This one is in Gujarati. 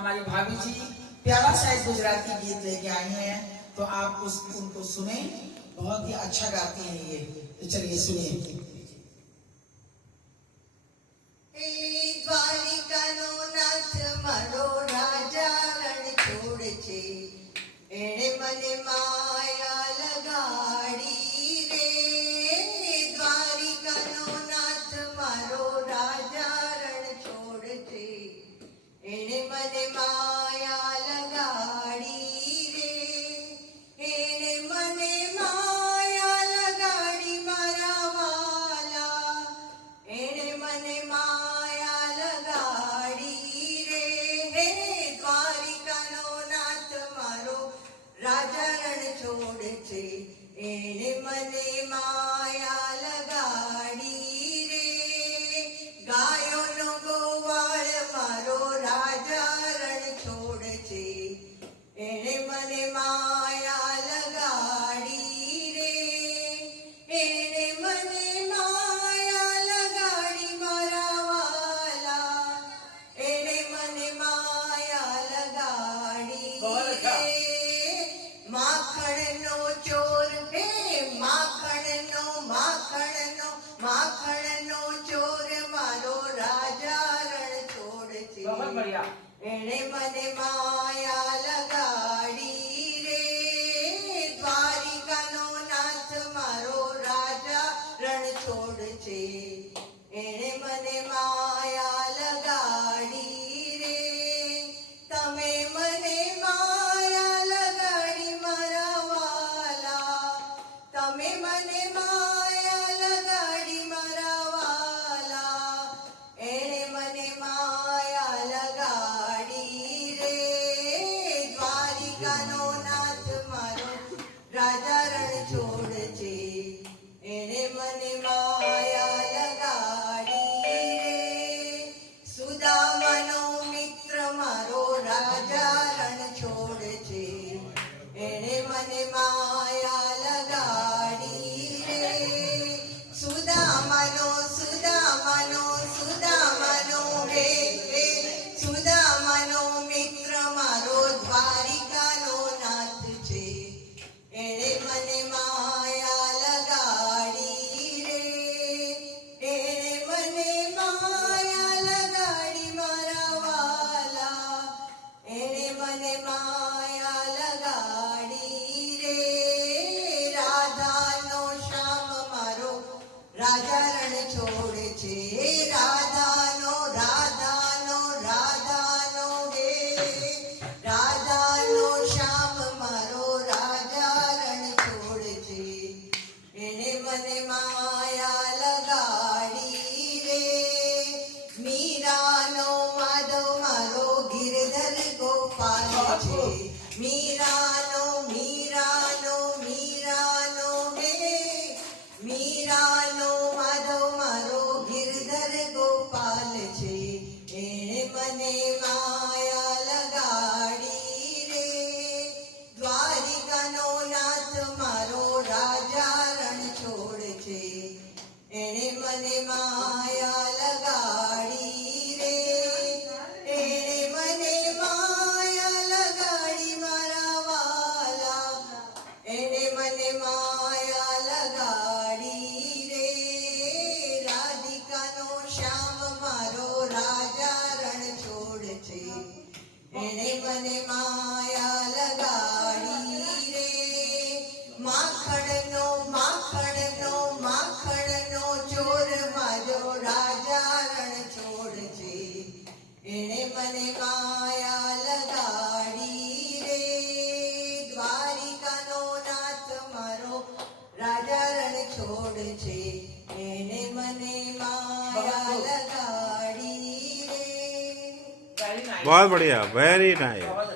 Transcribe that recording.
हमारी भाभी जी प्यारा सा एक गुजराती गीत लेके आई हैं, तो आप उनको सुने। बहुत ही अच्छा गाती हैं ये, तो चलिए सुनिए। દ્વારિકાનો નાથ મારો રાજા રણ છોડ છે, એણે મને માયા લગાડી રે. દ્વારિકાનો નાથ મારો રાજા રણ છોડ છે, એણે મને માયા લગાડી રે. એણે મને માયા લગાડી મારા વાલા, એણે મને માયા લગાડી રે. હે દ્વારિકાનો નાથ મારો રાજા રણ છોડ છે, એણે મને માયા લગાડી રે. ગાયોનો ગોવાળ મારો રાજા રણ છોડ છે, એણે મને માયા લગાડી રે. એણે મને માયા લગાડી મારા વાલા, એણે મને માયા લગાડી રે. માખણનો ચોર, હે માખણનો ચોર મારો રાજા રણ છોડ છે, એણે મને માયા લગાડી રે. દ્વારિકાનો નાથ મારો રાજા રણ છોડ છે, એણે મને માયા લગાડી રે. તમે મને માયા લગાડી મારા વાલા, તમે મને માયા લગાડી મારા વાલા, એણે મને માયા લગાડી રે. દ્વારિકાનો નાથ મારો રાજા રણ છોડ છે, એણે મને માયા લગાડી રે. સુદામાનો મિત્ર મારો રાજા રણ છોડ છે, એણે મને માયા લગાડી રે. સુદામાનો હે સુદામાનો મિત્ર મારો દ્વારિકાનો નાથ છે, એણે મને માયા લગાડી રે. એણે મને માયા લગાડી મારા વાલા, એણે મને માયા લગાડી રે. રાધાનો શ્યામ મારો રાજા રણ છોડ છે, રાધાનો હે રાધાનો શ્યામ મારો રાજા રણ છોડ છે, એણે મને માયા લગાડી રે. મીરાનો માધવ મારો ગિરધર ગોપાલ છે, મીરાનો હે મીરાનો માધવ મારો ગિરધર ગોપાલ છે, એણે મને માયા લગાડી રે. દ્વારિકાનો નાથ મારો રાજા રણ છોડ છે, એણે મને માયા લગાડી રે. એણે મને માયા લગાડી મારા વાલા, એણે મને માયા લગાડી રે. રાધિકાનો શ્યામ મારો રાજા રણ છોડ છે, એણે મને માયા લગાડી રે. માખણનો ચોર મારો રાજા રણ છોડ છે, એણે મને માયા લગાડી રે. દ્વારિકાનો નાથ મારો રાજા રણ છોડ છે, એણે મને માયા લગાડી રે. बहुत बढ़िया, वेरी नाइस।